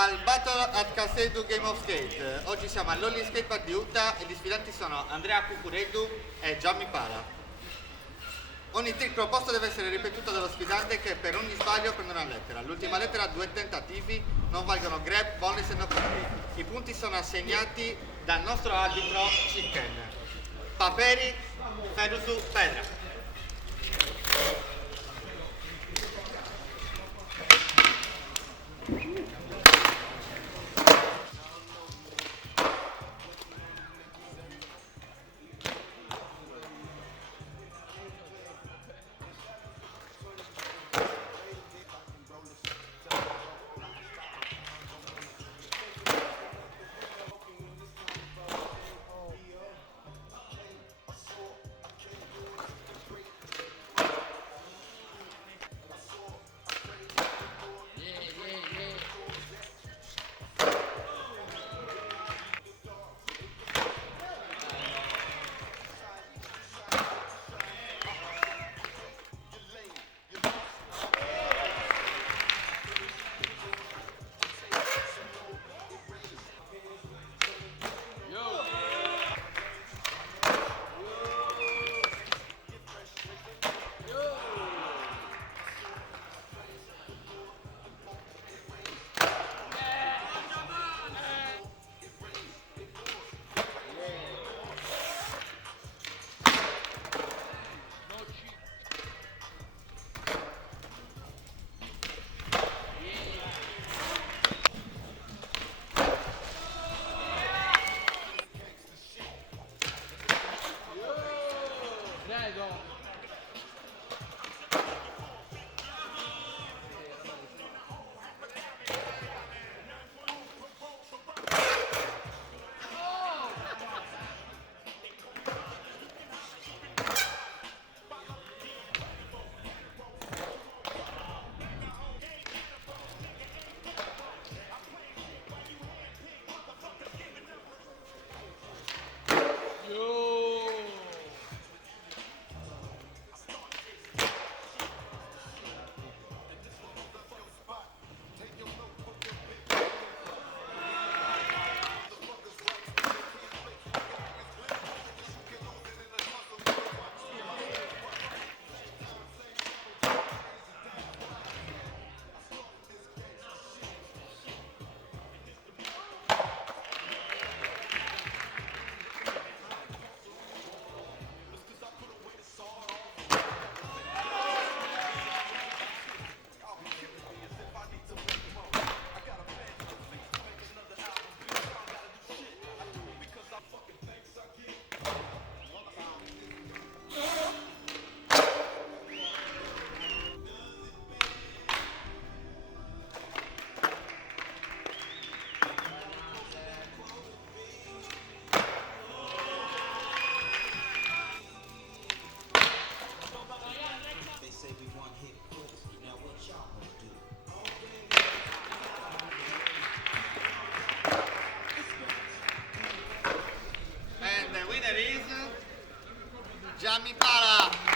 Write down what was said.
al Battle at Casteldu Game of Skate. Oggi siamo all'Olli Skatepark di Utah e gli sfidanti sono Andrea Cucureddu e Gianni Pala. Ogni trick proposto deve essere ripetuto dallo sfidante che per ogni sbaglio prende una lettera. L'ultima lettera ha 2 tentativi, non valgono grab, bonus e knockouti. I punti sono assegnati dal nostro arbitro Chicken. Paperi, Ferusu, Pedra. And the winner is Gianni Pala.